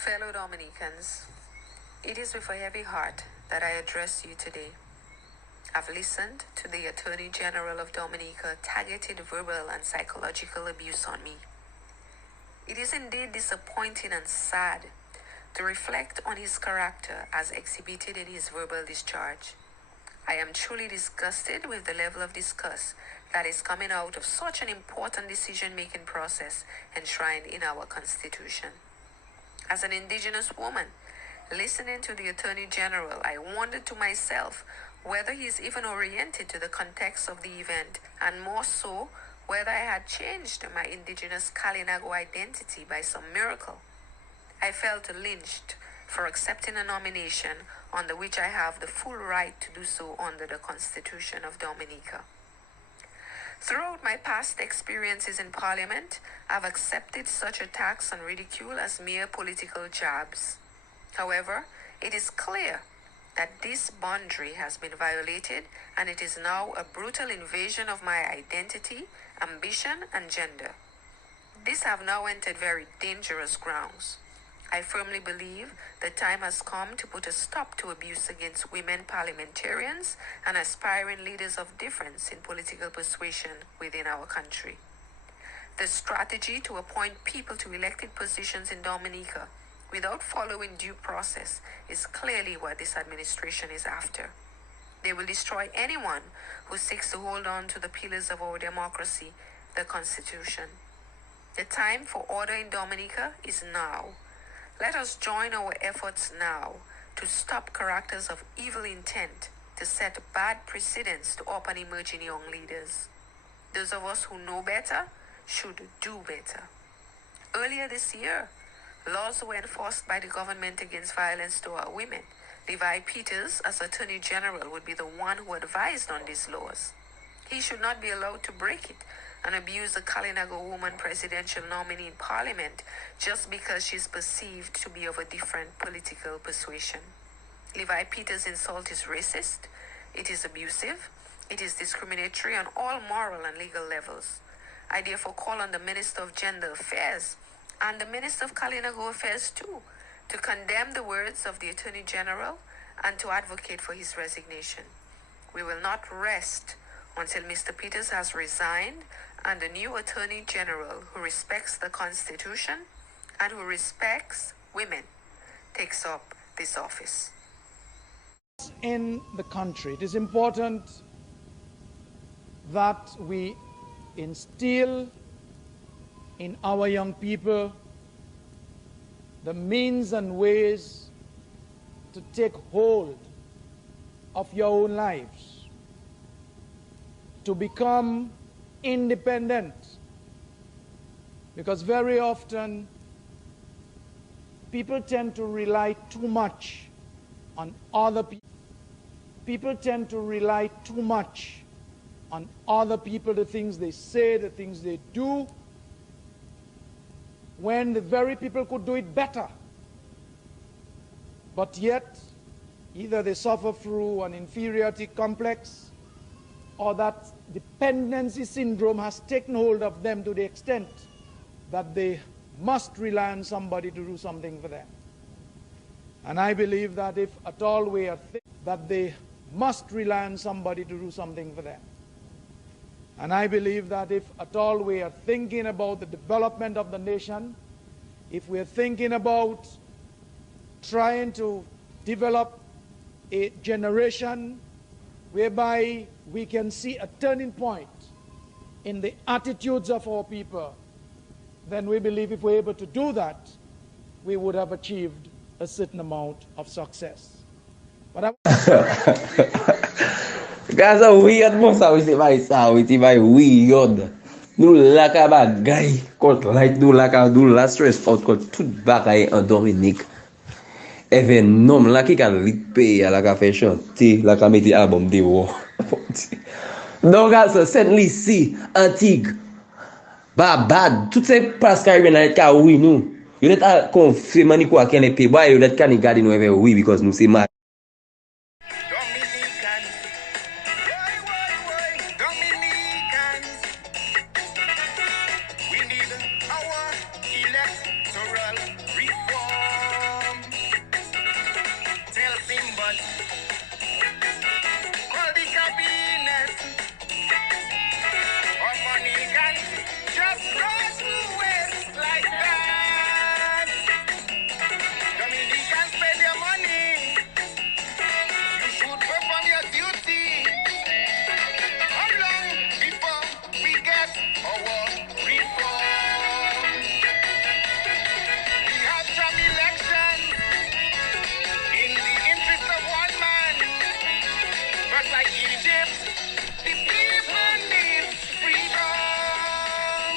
Fellow Dominicans, it is with a heavy heart that I address you today. I've listened to the Attorney General of Dominica targeted verbal and psychological abuse on me. It is indeed disappointing and sad to reflect on his character as exhibited in his verbal discharge. I am truly disgusted with the level of disgust that is coming out of such an important decision-making process enshrined in our Constitution. As an Indigenous woman, listening to the Attorney General, I wondered to myself whether he is even oriented to the context of the event, and more so, whether I had changed my Indigenous Kalinago identity by some miracle. I felt lynched for accepting a nomination under which I have the full right to do so under the Constitution of Dominica. Throughout my past experiences in Parliament, I've accepted such attacks and ridicule as mere political jabs. However, it is clear that this boundary has been violated, and it is now a brutal invasion of my identity, ambition, and gender. These have now entered very dangerous grounds. I firmly believe the time has come to put a stop to abuse against women parliamentarians and aspiring leaders of difference in political persuasion within our country. The strategy to appoint people to elected positions in Dominica without following due process is clearly what this administration is after. They will destroy anyone who seeks to hold on to the pillars of our democracy, the Constitution. The time for order in Dominica is now. Let us join our efforts now to stop characters of evil intent, to set bad precedents to up and emerging young leaders. Those of us who know better should do better. Earlier this year, laws were enforced by the government against violence to our women. Levi Peters, as Attorney General, would be the one who advised on these laws. He should not be allowed to break it and abuse the Kalinago woman presidential nominee in Parliament just because she's perceived to be of a different political persuasion. Levi Peters' insult is racist, it is abusive, it is discriminatory on all moral and legal levels. I therefore call on the Minister of Gender Affairs and the Minister of Kalinago Affairs too to condemn the words of the Attorney General and to advocate for his resignation. We will not rest until Mr. Peters has resigned and a new Attorney General who respects the Constitution and who respects women takes up this office. In the country, it is important that we instill in our young people the means and ways to take hold of your own lives, to become independent, because very often people tend to rely too much on other people. People tend to rely too much on other people, the things they say, the things they do, when the very people could do it better. But yet, either they suffer through an inferiority complex, or that dependency syndrome has taken hold of them to the extent that they must rely on somebody to do something for them. And I believe that if at all we are that they must rely on somebody to do something for them. And I believe that if at all we are thinking about the development of the nation, if we are thinking about trying to develop a generation whereby we can see a turning point in the attitudes of our people, then we believe if we're able to do that, we would have achieved a certain amount of success. But Guys, a weird most I say by weird. Nou la ka bagay kot like nou la ka do la stress out kot tout bagay en Dominique. Even nom la ki ka lik pe la ka fe chanter, la ka mette album de wo. Donc guys, Saint Lucie, Antigua, Barbade, tout ces passe Caribbean ka oui nou. You net a confirm ni kwa ken pe boy you net kan gadi nou even oui because nou say mad. We need our electoral reform. what? Call the cabinet. Our money can just rush to waste like that. Dominicans pay their money. You should perform your duty. How long before we get our reform? We have some elections in the interest of one man. But like Egypt, the people need freedom.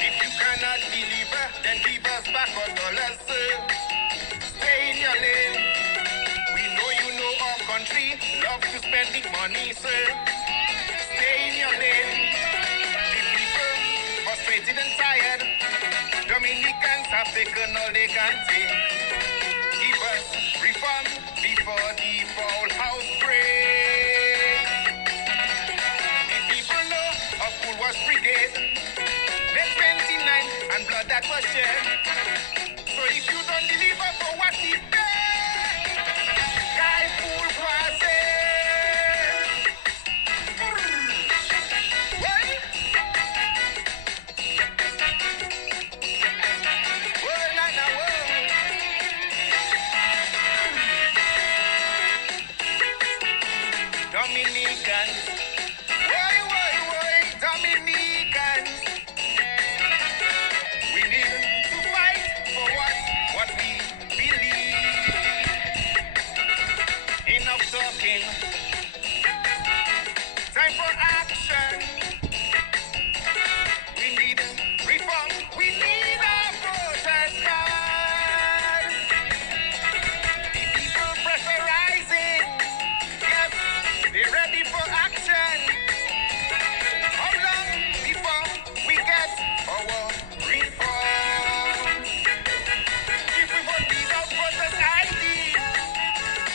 If you cannot deliver, then give us back our dollars, sir. Stay in your lane. We know you know our country love to spend big money, sir. Stay in your lane. The people frustrated and tired. Dominicans have taken all they can take. Give us reform before the fall house break. The people know of Woolworth Brigade. May 29 and blood that was shed. So if you don't deliver for what he paid, guy fool crossing. Dominicans, Dominicans, we need to fight for what we believe. Enough talking, time for action. We need reform, we need a voters card. The people pressurizing, yes, they're ready for action. How long before we get our reform? If we vote without voters ID,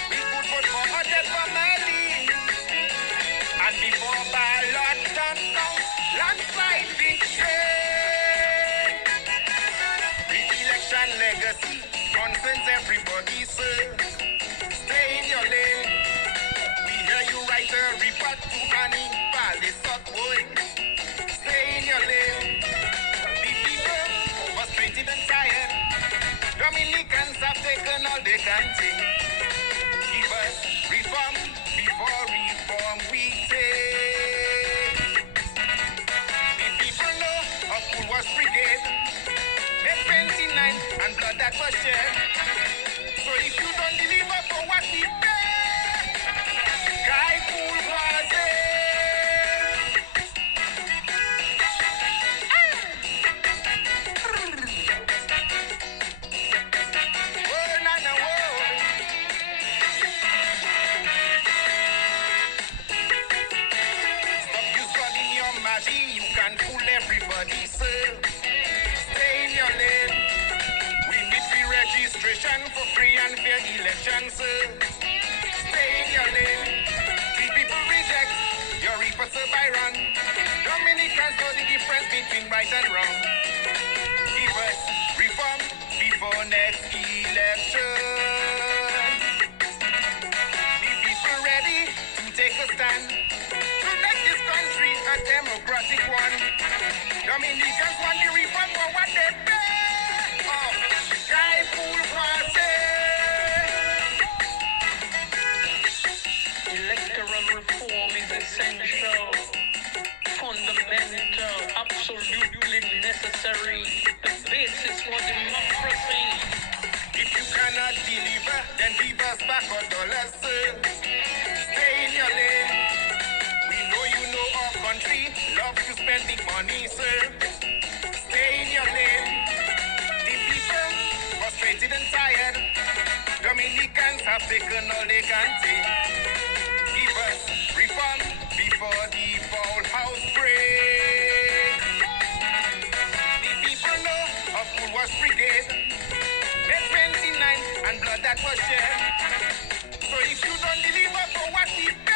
we could vote for a dead family. And before ballot done count, landslide victory. Re-election legacy concerns everybody, sir. Stay in your lane. We hear you write a report to Annie Palisot, boy. Stay in your lane. The people frustrated and tired. Dominicans have taken all they can take. Give us reform before reform we take. The people know of Woolworth Brigade. May 29 and blood that was shed. So if you don't deliver for what we pay, guy fool crossing. Whoa, nana, whoa. Stop you studying your magic, you can fool everybody, sir. Stay in your lane. We need free registration for free and fair elections, sir. Stay in your lane. The people reject your reports of Byron. Dominicans know the difference between right and wrong. Give us reform before next election. The people ready to take a stand to make this country a democratic one. Dominicans want the reform for what they pay. Oh, guy fool crossing. Electoral reform is essential, fundamental, absolutely necessary, the basis for democracy. If you cannot deliver, then give us back our dollars, sir. Stay in your lane. We know you know our country love to spend big money, sir. Stay in your lane. The people frustrated and tired. Dominicans have taken all they can take. Give us reform before the fall house break. The people know of Woolworth Brigade. May 29 and blood that was shed. So if you don't deliver for what we pay,